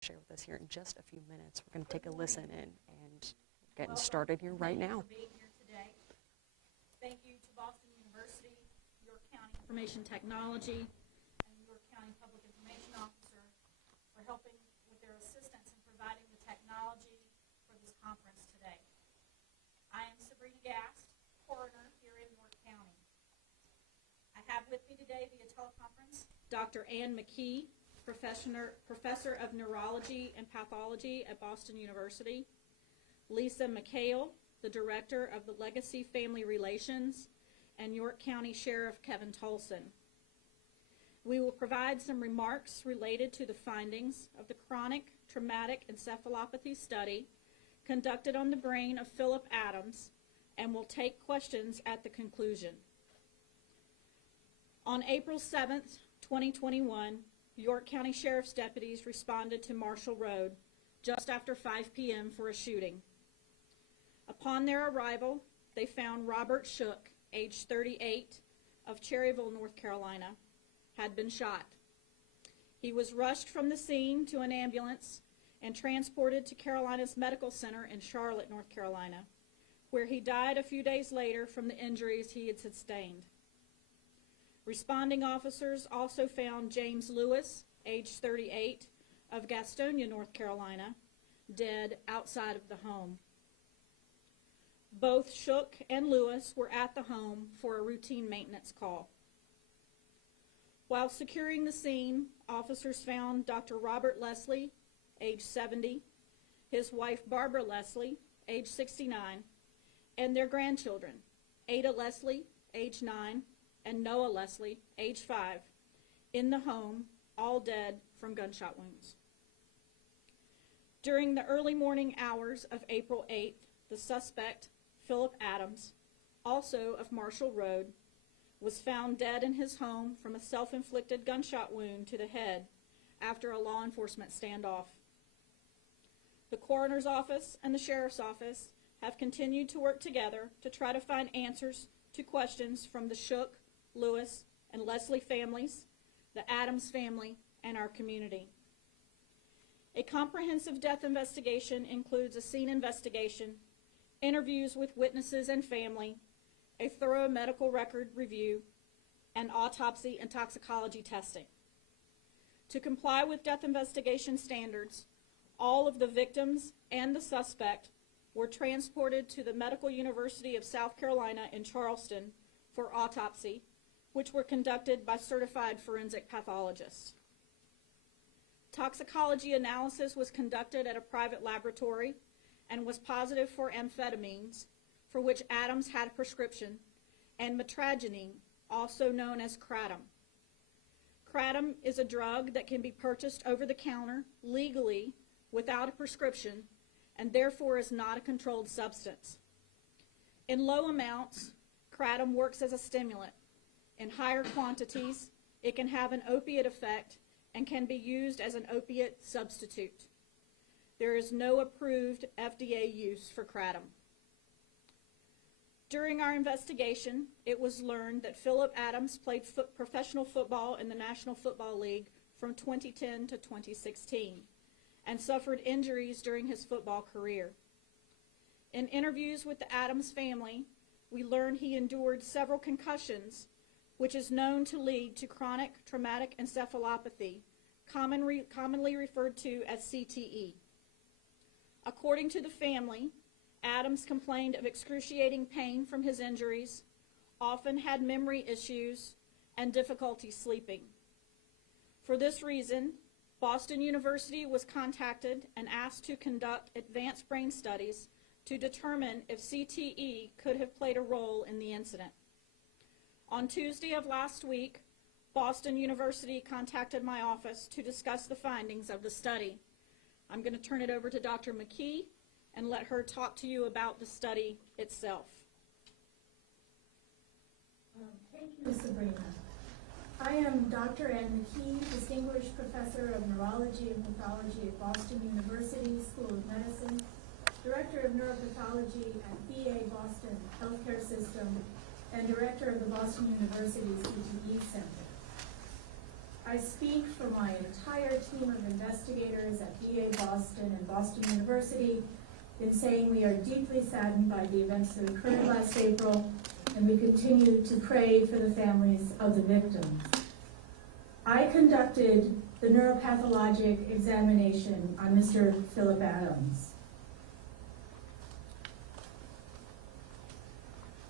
share with us here in just a few minutes. We're going to take a listen in and getting started here right now. Thank you for being here today. Thank you to Boston University, York County Information Technology, and York County Public Information Officer for helping with their assistance in providing the technology for this conference today. I am Sabrina Gast, coroner here in York County. I have with me today via teleconference Dr. Ann McKee, Professor of Neurology and Pathology at Boston University, Lisa McHale, the Director of the Legacy Family Relations, and York County Sheriff Kevin Tolson. We will provide some remarks related to the findings of the chronic traumatic encephalopathy study conducted on the brain of Phillip Adams, and will take questions at the conclusion. On April 7th, 2021, York County Sheriff's deputies responded to Marshall Road just after 5 p.m. for a shooting. Upon their arrival, they found Robert Shook, age 38, of Cherryville, North Carolina, had been shot. He was rushed from the scene to an ambulance and transported to Carolinas Medical Center in Charlotte, North Carolina, where he died a few days later from the injuries he had sustained. Responding officers also found James Lewis, age 38, of Gastonia, North Carolina, dead outside of the home. Both Shook and Lewis were at the home for a routine maintenance call. While securing the scene, officers found Dr. Robert Leslie, age 70, his wife Barbara Leslie, age 69, and their grandchildren, Ada Leslie, age 9, and Noah Leslie, age 5, in the home, all dead from gunshot wounds. During the early morning hours of April 8th, the suspect, Phillip Adams, also of Marshall Road, was found dead in his home from a self-inflicted gunshot wound to the head after a law enforcement standoff. The coroner's office and the sheriff's office have continued to work together to try to find answers to questions from the Shook, Lewis, and Leslie families, the Adams family, and our community. A comprehensive death investigation includes a scene investigation, interviews with witnesses and family, a thorough medical record review, and autopsy and toxicology testing. To comply with death investigation standards, all of the victims and the suspect were transported to the Medical University of South Carolina in Charleston for autopsy, which were conducted by certified forensic pathologists. Toxicology analysis was conducted at a private laboratory and was positive for amphetamines, for which Adams had a prescription, and metragenine, also known as kratom. Kratom is a drug that can be purchased over the counter legally without a prescription and therefore is not a controlled substance. In low amounts, kratom works as a stimulant. In higher quantities, it can have an opiate effect and can be used as an opiate substitute. There is no approved FDA use for kratom. During our investigation, it was learned that Phillip Adams played professional football in the National Football League from 2010 to 2016 and suffered injuries during his football career. In interviews with the Adams family, we learned he endured several concussions, which is known to lead to chronic traumatic encephalopathy, commonly referred to as CTE. According to the family, Adams complained of excruciating pain from his injuries, often had memory issues, and difficulty sleeping. For this reason, Boston University was contacted and asked to conduct advanced brain studies to determine if CTE could have played a role in the incident. On Tuesday of last week, Boston University contacted my office to discuss the findings of the study. I'm going to turn it over to Dr. McKee and let her talk to you about the study itself. Thank you, Sabrina. I am Dr. Ann McKee, Distinguished Professor of Neurology and Pathology at Boston University School of Medicine, Director of Neuropathology at VA Boston Healthcare System, and Director of the Boston University CTE Center. I speak for my entire team of investigators at VA Boston and Boston University in saying we are deeply saddened by the events that occurred last April, and we continue to pray for the families of the victims. I conducted the neuropathologic examination on Mr. Phillip Adams.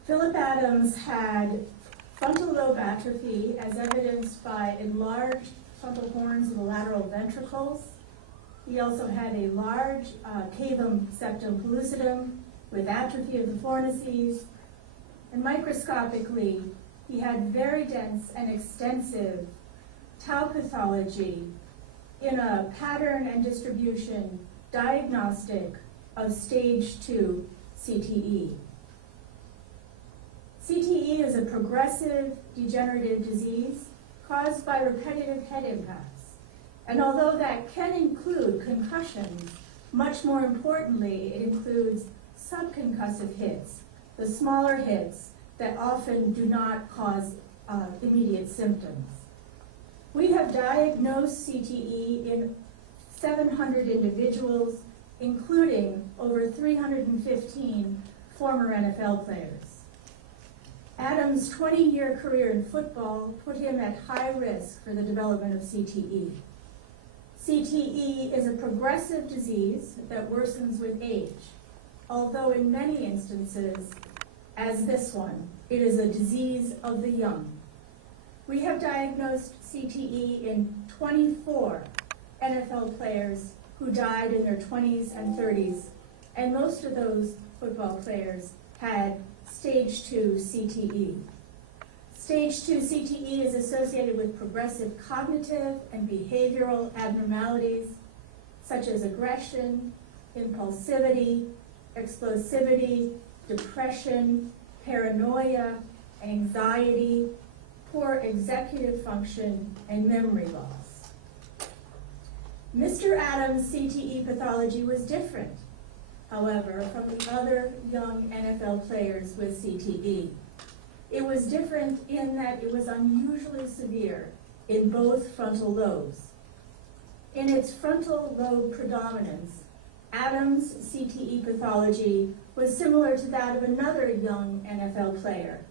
Phillip Adams had frontal lobe atrophy as evidenced by enlarged frontal horns of the lateral ventricles. He also had a large cavum septum pellucidum with atrophy of the fornices, and microscopically, he had very dense and extensive tau pathology in a pattern and distribution diagnostic of stage 2 CTE. CTE is a progressive degenerative disease caused by repetitive head impacts. And although that can include concussions, much more importantly, it includes subconcussive hits, the smaller hits that often do not cause immediate symptoms. We have diagnosed CTE in 700 individuals, including over 315 former NFL players. Adams' 20-year career in football put him at high risk for the development of CTE. CTE is a progressive disease that worsens with age, although in many instances, as this one, it is a disease of the young. We have diagnosed CTE in 24 NFL players who died in their 20s and 30s, and most of those football players had stage 2 CTE. Stage 2 CTE is associated with progressive cognitive and behavioral abnormalities such as aggression, impulsivity, explosivity, depression, paranoia, anxiety, poor executive function, and memory loss. Mr. Adams' CTE pathology was different, however, from the other young NFL players with CTE. It was different in that it was unusually severe in both frontal lobes. In its frontal lobe predominance, Adams' CTE pathology was similar to that of another young NFL player,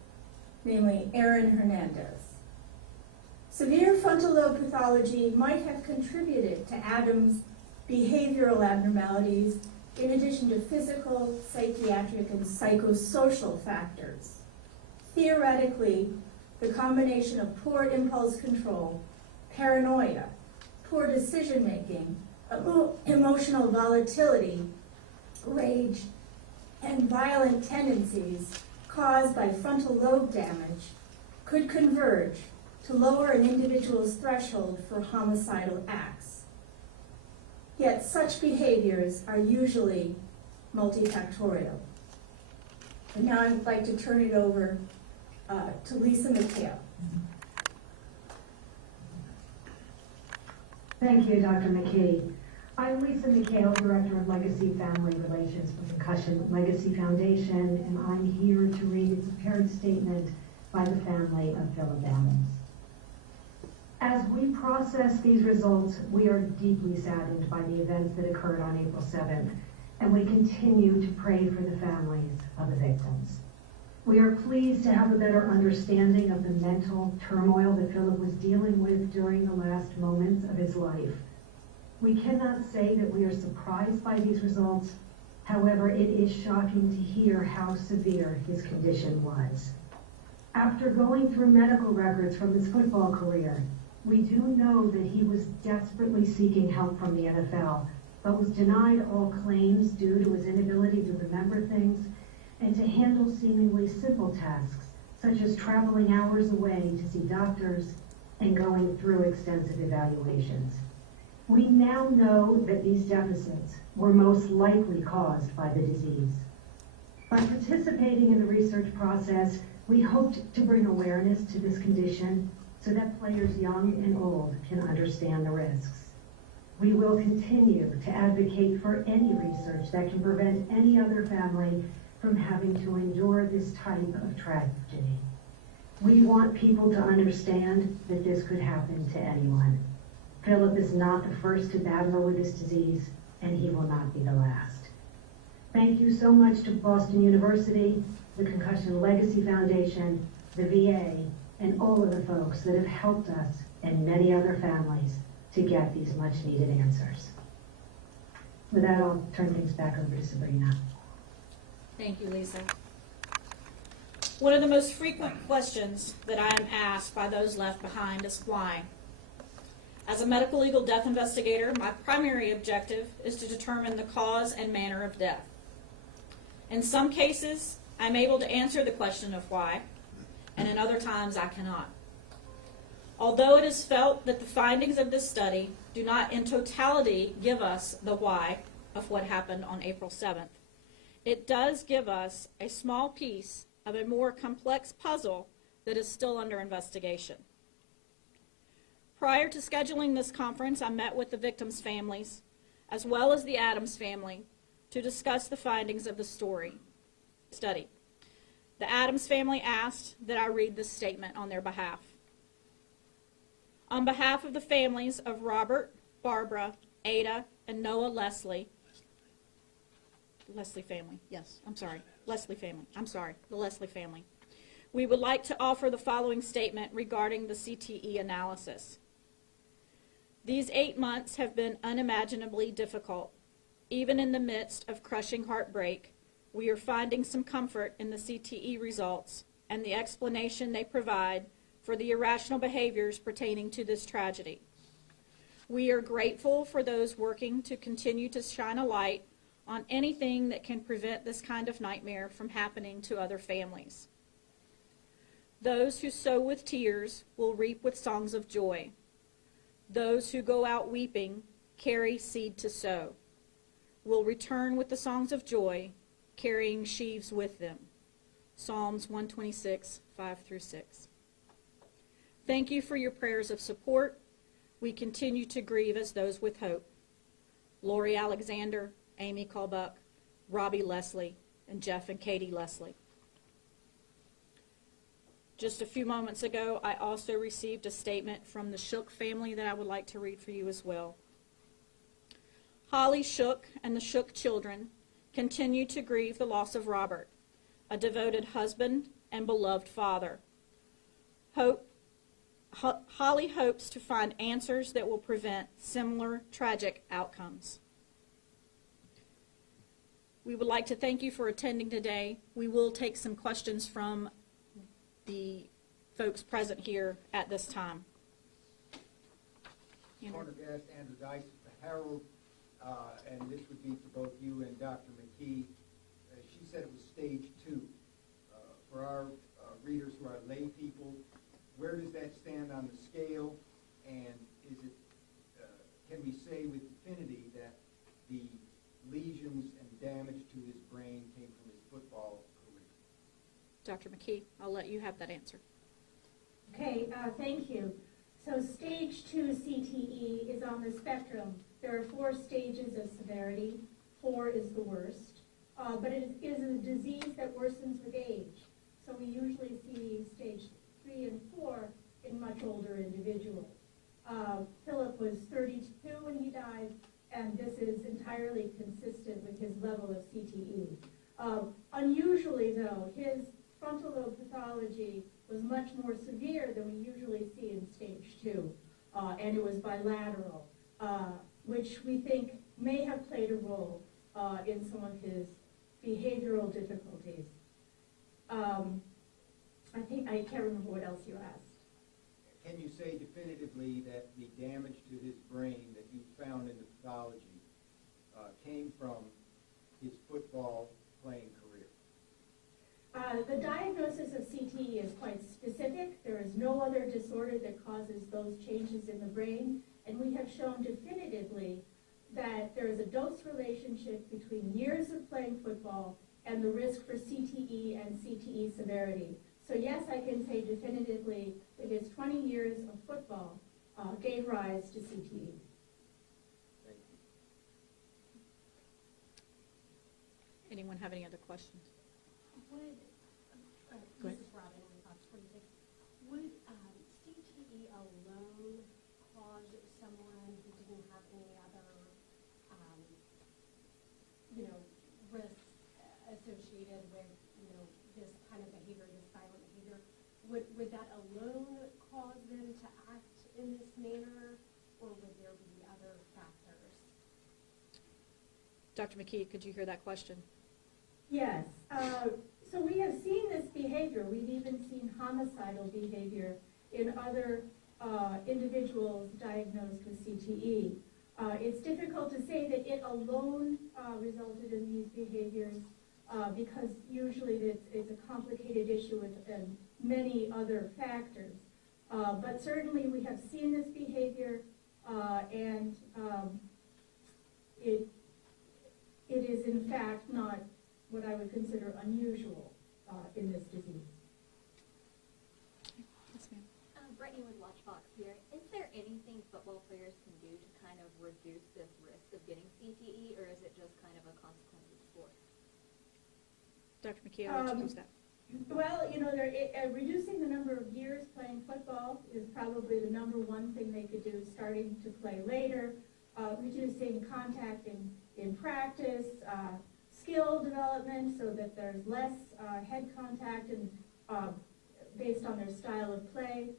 namely Aaron Hernandez. Severe frontal lobe pathology might have contributed to Adams' behavioral abnormalities in addition to physical, psychiatric, and psychosocial factors. Theoretically, the combination of poor impulse control, paranoia, poor decision-making, emotional volatility, rage, and violent tendencies caused by frontal lobe damage could converge to lower an individual's threshold for homicidal acts. Yet such behaviors are usually multifactorial. And now I'd like to turn it over to Lisa McHale. Thank you, Dr. McKee. I'm Lisa McHale, Director of Legacy Family Relations for Concussion Legacy Foundation, and I'm here to read a prepared statement by the family of Phillip Adams. As we process these results, we are deeply saddened by the events that occurred on April 7th, and we continue to pray for the families of the victims. We are pleased to have a better understanding of the mental turmoil that Phillip was dealing with during the last moments of his life. We cannot say that we are surprised by these results. However, it is shocking to hear how severe his condition was. After going through medical records from his football career, we do know that he was desperately seeking help from the NFL, but was denied all claims due to his inability to remember things and to handle seemingly simple tasks, such as traveling hours away to see doctors and going through extensive evaluations. We now know that these deficits were most likely caused by the disease. By participating in the research process, we hoped to bring awareness to this condition so that players young and old can understand the risks. We will continue to advocate for any research that can prevent any other family from having to endure this type of tragedy. We want people to understand that this could happen to anyone. Phillip is not the first to battle with this disease, and he will not be the last. Thank you so much to Boston University, the Concussion Legacy Foundation, the VA, and all of the folks that have helped us and many other families to get these much-needed answers. With that, I'll turn things back over to Sabrina. Thank you, Lisa. One of the most frequent questions that I am asked by those left behind is why. As a medical legal death investigator, my primary objective is to determine the cause and manner of death. In some cases, I'm able to answer the question of why, and in other times I cannot. Although it is felt that the findings of this study do not in totality give us the why of what happened on April 7th, it does give us a small piece of a more complex puzzle that is still under investigation. Prior to scheduling this conference, I met with the victims' families, as well as the Adams family, to discuss the findings of the study. The Adams family asked that I read this statement on their behalf. On behalf of the families of Robert, Barbara, Ada, and Noah Leslie family, the Leslie family, we would like to offer the following statement regarding the CTE analysis. These 8 months have been unimaginably difficult. Even in the midst of crushing heartbreak, we are finding some comfort in the CTE results and the explanation they provide for the irrational behaviors pertaining to this tragedy. We are grateful for those working to continue to shine a light on anything that can prevent this kind of nightmare from happening to other families. Those who sow with tears will reap with songs of joy. Those who go out weeping carry seed to sow, will return with the songs of joy, carrying sheaves with them. Psalms 126, 5-6. Thank you for your prayers of support. We continue to grieve as those with hope. Lori Alexander, Amy Kalbuck, Robbie Leslie, and Jeff and Katie Leslie. Just a few moments ago, I also received a statement from the Shook family that I would like to read for you as well. Holly Shook and the Shook children continue to grieve the loss of Robert, a devoted husband and beloved father. Holly hopes to find answers that will prevent similar tragic outcomes. We would like to thank you for attending today. We will take some questions from the folks present here at this time. Corner-guest Andrew Dice, the Herald, and this would be for both you and Dr. McKee. She said it was stage 2. For our readers who are lay people, where does that stand on the scale? And is it, can we say with definity that the lesions and damage to his brain came from his football career? Dr. McKee, I'll let you have that answer. Okay, thank you. So stage 2 CTE is on the spectrum. There are 4 stages of severity. 4 is the worst. But it is a disease that worsens with age. So we usually see stage 3 and 4 in much older individuals. Phillip was 32 when he died, and this is entirely consistent with his level of CTE. Unusually, though, his frontal lobe pathology was much more severe than we usually see in stage 2, and it was bilateral, which we think may have played a role in some of his behavioral difficulties. I can't remember what else you asked. Can you say definitively that the damage to his brain that you found in the pathology came from his football playing career? The diagnosis of CTE is quite specific. There is no other disorder that causes those changes in the brain, and we have shown definitively that there is a dose relationship between years of playing football and the risk for CTE and CTE severity. So yes, I can say definitively that his 20 years of football gave rise to CTE. Thank you. Anyone have any other questions? Mrs. Robin, Would CTE alone cause someone who didn't have any other, risks associated with, this kind of behavior, this violent behavior? Would that alone cause them to act in this manner, or would there be other factors? Dr. McKee, could you hear that question? Yes. So we have seen this behavior. We've even seen homicidal behavior in other individuals diagnosed with CTE. It's difficult to say that it alone resulted in these behaviors because usually it's a complicated issue with many other factors. But certainly we have seen this behavior and it is in fact not what I would consider unusual in this disease. Yes, ma'am. Brittany with Watchbox here. Is there anything football players can do to kind of reduce this risk of getting CTE, or is it just kind of a consequence of sport? Dr. McKee, I'll let you use that. Well, reducing the number of years playing football is probably the number one thing they could do, starting to play later, reducing contact in practice, skill development so that there's less head contact and based on their style of play.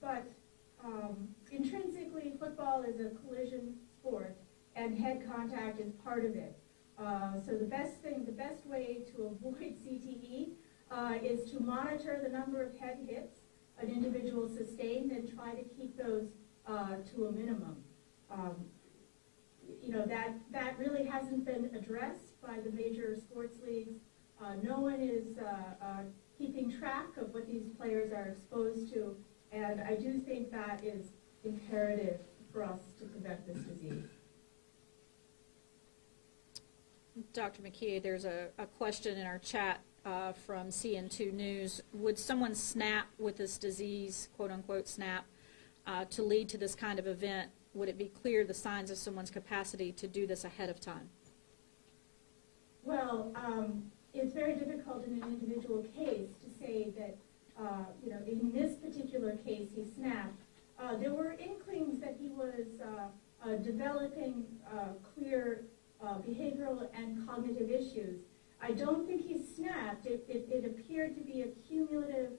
But intrinsically, football is a collision sport, and head contact is part of it. So the best way to avoid CTE is to monitor the number of head hits an individual sustained and try to keep those to a minimum. That really hasn't been addressed by the major sports leagues. No one is keeping track of what these players are exposed to, and I do think that is imperative for us to prevent this disease. Dr. McKee, there's a question in our chat from CN2 News. Would someone snap with this disease, quote unquote snap, to lead to this kind of event? Would it be clear the signs of someone's capacity to do this ahead of time? Well, it's very difficult in an individual case to say that, in this particular case he snapped. There were inklings that he was developing clear behavioral and cognitive issues. I don't think he snapped. It appeared to be a cumulative,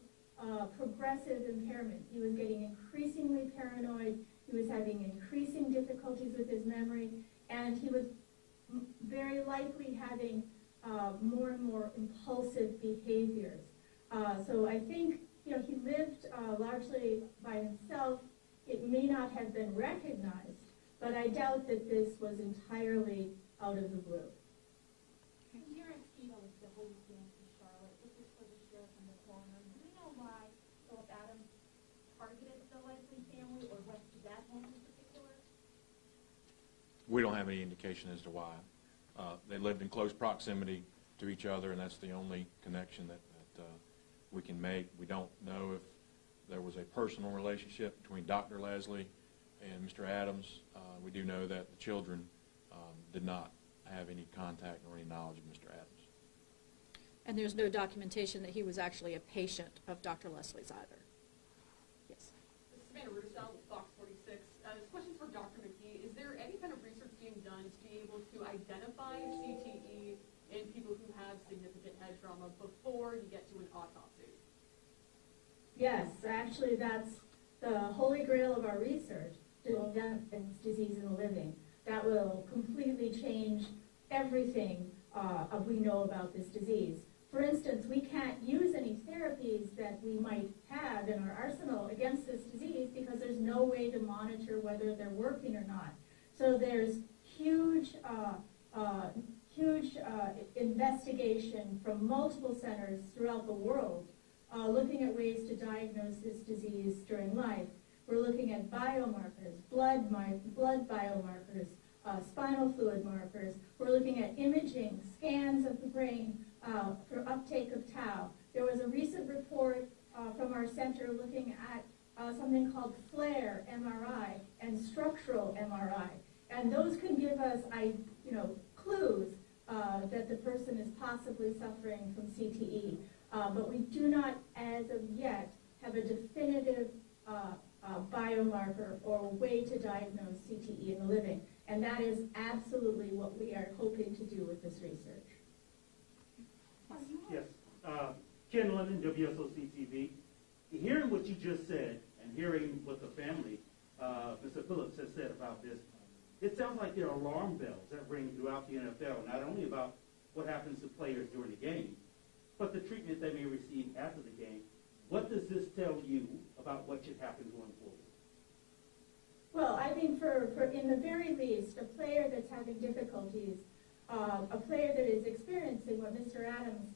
progressive impairment. He was getting increasingly paranoid. He was having increasing difficulties with his memory, and he was very likely having more and more impulsive behaviors. So I think he lived largely by himself. It may not have been recognized, but I doubt that this was entirely out of the blue. Here in Stephen with the Holy Dance in Charlotte, this is for the sheriff and the coroner. Do we know why Phillip Adams targeted the Leslie family or went to that home in particular? We don't have any indication as to why. They lived in close proximity to each other, and that's the only connection that we can make. We don't know if there was a personal relationship between Dr. Leslie and Mr. Adams. We do know that the children did not have any contact or any knowledge of Mr. Adams. And there's no documentation that he was actually a patient of Dr. Leslie's either. Yes. This is Savannah Russo with Fox 46. This question is for Dr. McKee. Is there any kind of research being done to be able to identify CTE in people who have significant head trauma before you get to an autopsy? Yes, actually that's the holy grail of our research, to identify this disease in the living. That will completely change everything we know about this disease. For instance, we can't use any therapies that we might have in our arsenal against this disease because there's no way to monitor whether they're working or not. So there's huge investigation from multiple centers throughout the world looking at ways to diagnose this disease during life. We're looking at biomarkers, blood biomarkers, spinal fluid markers. We're looking at imaging, scans of the brain for uptake of tau. There was a recent report from our center looking at something called FLAIR MRI and structural MRI. And those can give us clues that the person is possibly suffering from CTE. But we do not, as of yet, have a definitive biomarker or way to diagnose CTE in the living. And that is absolutely what we are hoping to do with this research. Yes. Ken London, WSOC-TV. Hearing what you just said and hearing what the family, Mr. Phillips, has said about this, it sounds like there are alarm bells that ring throughout the NFL, not only about what happens to players during the game, but the treatment they may receive after the game. What does this tell you about what should happen going forward? Well, I think for in the very least, a player that's having difficulties, a player that is experiencing what Mr. Adams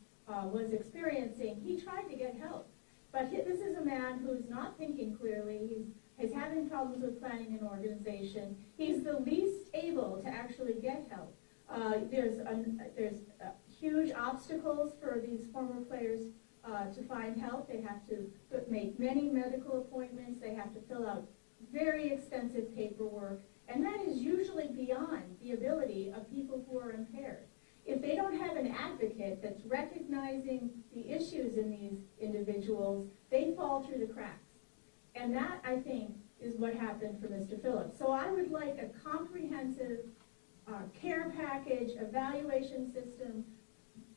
was experiencing, he tried to get help. But this is a man who's not thinking clearly. He's having problems with planning and organization. He's the least able to actually get help. There's huge obstacles for these former players to find help. They have to make many medical appointments. They have to fill out very extensive paperwork. And that is usually beyond the ability of people who are impaired. If they don't have an advocate that's recognizing the issues in these individuals, they fall through the cracks. And that, I think, is what happened for Mr. Phillips. So I would like a comprehensive care package, evaluation system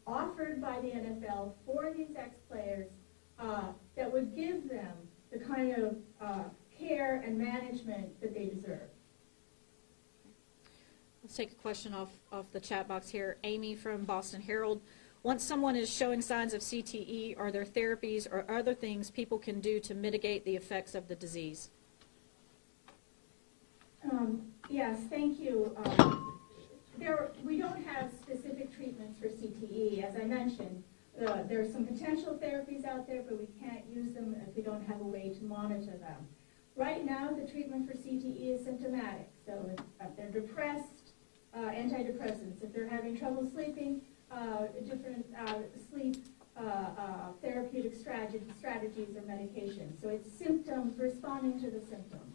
offered by the NFL for these ex-players that would give them the kind of care and management that they deserve. Let's take a question off the chat box here. Amy from Boston Herald. Once someone is showing signs of CTE, are there therapies or other things people can do to mitigate the effects of the disease? Yes, thank you. We don't have specific treatments for CTE. As I mentioned, there are some potential therapies out there, but we can't use them if we don't have a way to monitor them. Right now, the treatment for CTE is symptomatic. So if they're depressed, antidepressants. If they're having trouble sleeping, different sleep therapeutic strategies or medications. So it's symptoms, responding to the symptoms.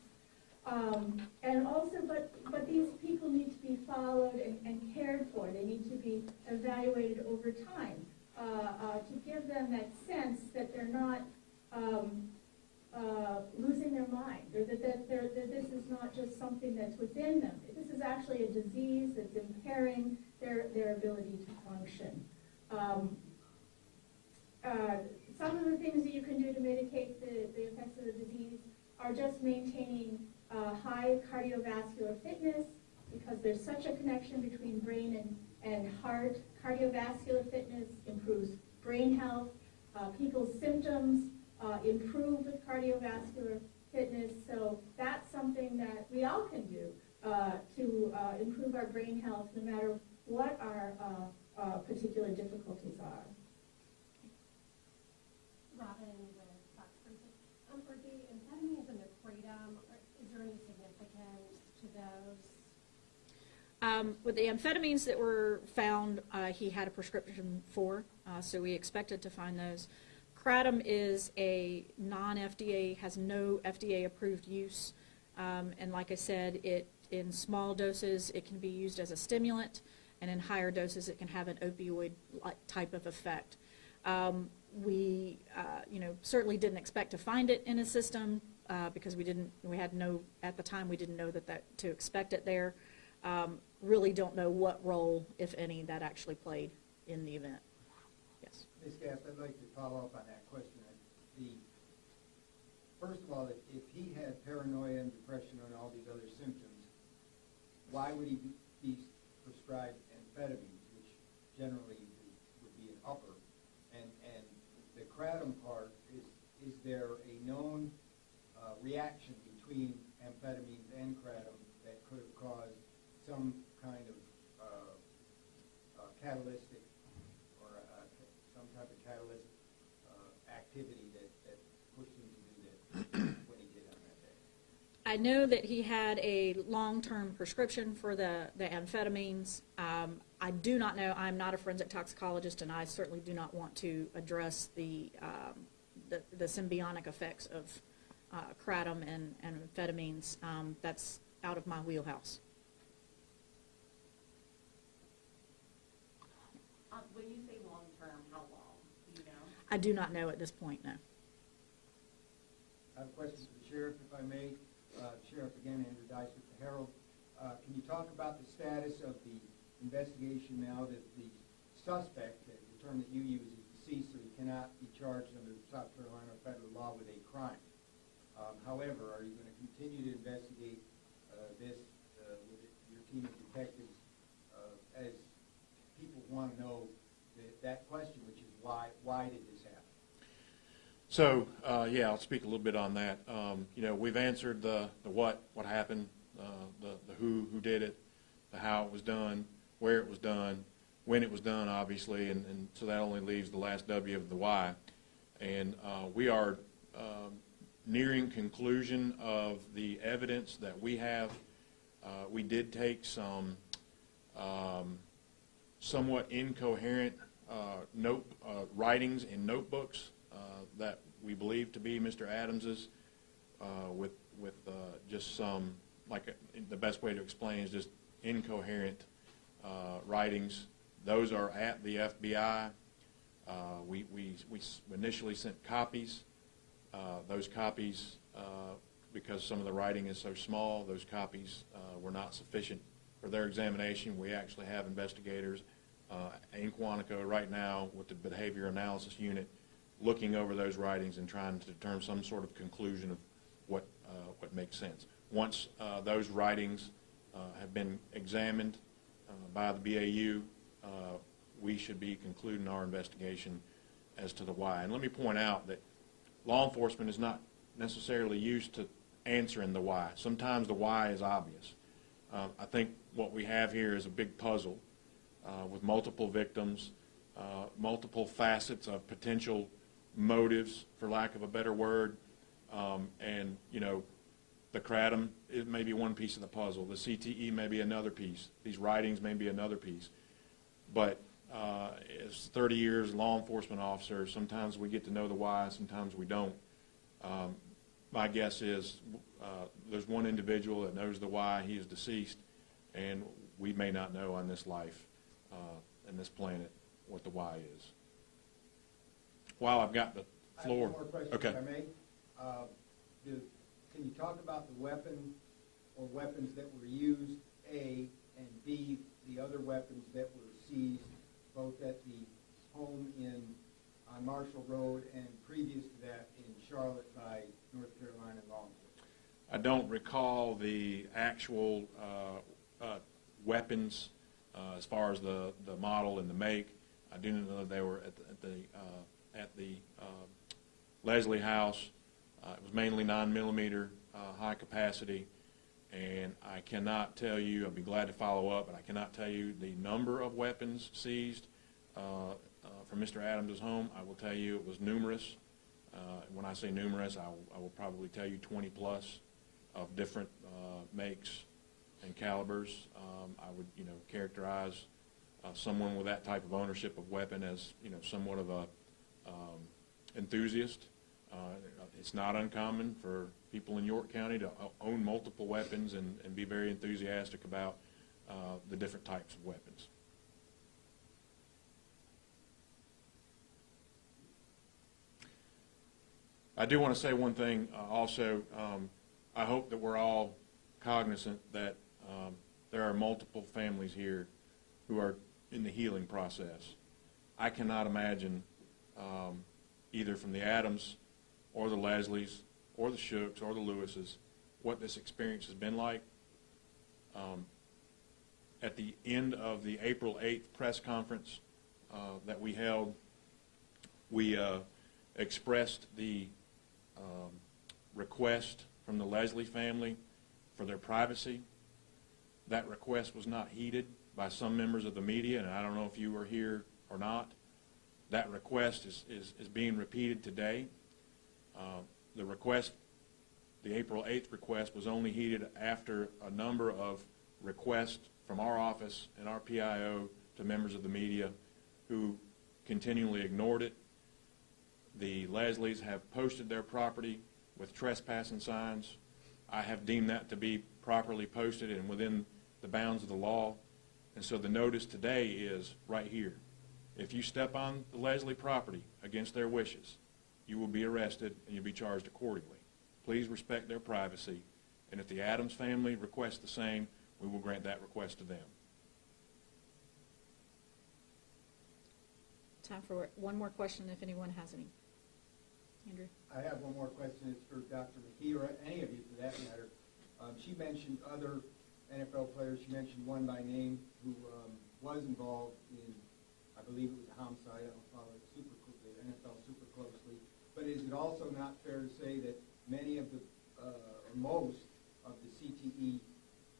And also, but these people need to be followed and cared for. They need to be evaluated over time to give them that sense that they're not losing their mind, or that this is not just something that's within them. This is actually a disease that's impairing their ability to function. Some of the things that you can do to mitigate the effects of the disease are just maintaining high cardiovascular fitness, because there's such a connection between brain and heart. Cardiovascular fitness improves brain health. People's symptoms improve with cardiovascular fitness. So that's something that we all can do to improve our brain health, no matter what our particular difficulties are. Robin with Fox 36. For the amphetamines and the kratom, is there any significance to those? With the amphetamines that were found, he had a prescription for, so we expected to find those. Kratom is a non-FDA, has no FDA-approved use, and like I said, in small doses it can be used as a stimulant, and in higher doses it can have an opioid type of effect. We certainly didn't expect to find it in his system because at the time we didn't know that to expect it there. Really don't know what role, if any, that actually played in the event. Yes. Ms. Gass, I'd like to follow up on that question. First of all, if he had paranoia and depression and all these other symptoms, why would he be prescribed amphetamines, which generally would be an upper? And the kratom part, is there a known reaction between amphetamines and kratom that could have caused some kind of catalytic or some type of catalytic activity that pushed him to do this when he did on that day? I know that he had a long-term prescription for the amphetamines. I do not know. I'm not a forensic toxicologist, and I certainly do not want to address the symbiotic effects of kratom and amphetamines. That's out of my wheelhouse. When you say long-term, how long? Do you know? I do not know at this point, no. I have a question for the sheriff, if I may. Sheriff, again, Andrew Dice with the Herald. Can you talk about the status of the investigation now that the suspect, the term that you use, is deceased, so he cannot be charged under South Carolina federal law with a crime? However, are you going to continue to investigate this with your team of detectives as people want to know that question, which is why did this happen? So, yeah, I'll speak a little bit on that. You know, we've answered the what happened, the who did it, the how it was done, where it was done, when it was done, obviously, and so that only leaves the last W of the why. And we are nearing conclusion of the evidence that we have. We did take some somewhat incoherent writings in notebooks that we believe to be Mr. Adams's, with just some, the best way to explain is just incoherent writings. Those are at the FBI. We initially sent copies. Those copies, because some of the writing is so small, those copies were not sufficient for their examination. We actually have investigators in Quantico right now with the Behavior Analysis Unit looking over those writings and trying to determine some sort of conclusion of what makes sense. Once those writings have been examined by the BAU, we should be concluding our investigation as to the why. And let me point out that law enforcement is not necessarily used to answering the why. Sometimes the why is obvious. I think what we have here is a big puzzle with multiple victims, multiple facets of potential motives, for lack of a better word, and, you know, the kratom is maybe one piece of the puzzle. The CTE may be another piece. These writings may be another piece. But as 30 years law enforcement officer, sometimes we get to know the why, sometimes we don't. My guess is there's one individual that knows the why. He is deceased, and we may not know on this life and this planet what the why is. While I've got the floor. I have one more question, okay. If I may. Can you talk about the weapon or weapons that were used, A, and B, the other weapons that were seized both at the home on Marshall Road and previous to that in Charlotte by North Carolina law enforcement? I don't recall the actual weapons as far as the model and the make. I do know they were at the Leslie house. It was mainly 9mm, high capacity, and I cannot tell you, I'll be glad to follow up, but I cannot tell you the number of weapons seized from Mr. Adams' home. I will tell you it was numerous. When I say numerous, I will probably tell you 20 plus of different makes and calibers. I would, you know, characterize someone with that type of ownership of weapon as, you know, somewhat of a enthusiast. It's not uncommon for people in York County to own multiple weapons and be very enthusiastic about the different types of weapons. I do want to say one thing also. I hope that we're all cognizant that there are multiple families here who are in the healing process. I cannot imagine either from the Adams or the Leslies or the Shooks or the Lewises what this experience has been like. At the end of the April 8th press conference that we held, we expressed the request from the Leslie family for their privacy. That request was not heeded by some members of the media, and I don't know if you were here or not. That request is being repeated today. The request, the April 8th request, was only heeded after a number of requests from our office and our PIO to members of the media who continually ignored it. The Leslies have posted their property with trespassing signs. I have deemed that to be properly posted and within the bounds of the law. And so the notice today is right here. If you step on the Leslie property against their wishes, you will be arrested and you'll be charged accordingly. please respect their privacy, and if the Adams family requests the same, we will grant that request to them. Time for one more question if anyone has any. Andrew? I have one more question. It's for Dr. McKee, or any of you for that matter. She mentioned other NFL players. She mentioned one by name who was involved in, I believe it was a homicide. I don't follow the NFL super closely. But is it also not fair to say that many of the, or most of the CTE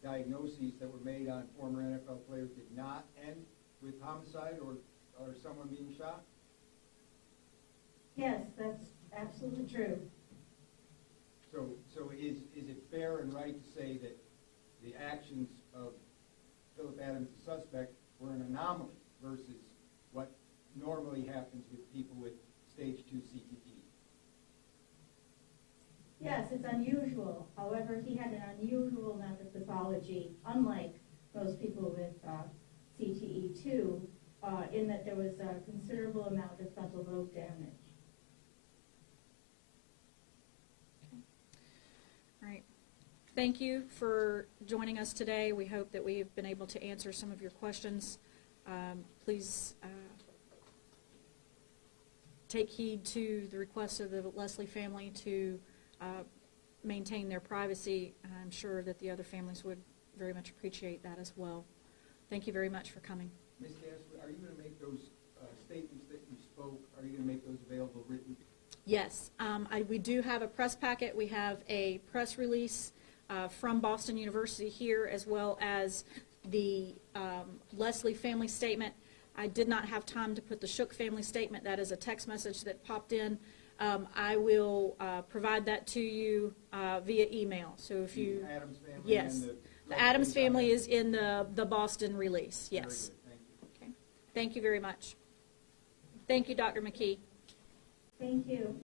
diagnoses that were made on former NFL players did not end with homicide or someone being shot? Yes, that's absolutely true. So is it fair and right to say that the actions of Phillip Adams, the suspect, were an anomaly versus what normally happens with people with stage 2 CTE? Yes, it's unusual. However, he had an unusual amount of pathology, unlike most people with CTE2, in that there was a considerable amount of frontal lobe damage. All right. Thank you for joining us today. We hope that we've been able to answer some of your questions. Please take heed to the request of the Leslie family to maintain their privacy. I'm sure that the other families would very much appreciate that as well. Thank you very much for coming. Ms. Gass, are you going to make those statements that you spoke, are you going to make those available written? Yes, we do have a press packet. We have a press release from Boston University here, as well as the Leslie family statement. I did not have time to put the Shook family statement. That is a text message that popped in. I will provide that to you via email. So if you, The Adams family? yes, And the Adams family is in the Boston release. Yes. Very good. Thank you. Okay. Thank you very much. Thank you, Dr. McKee. Thank you.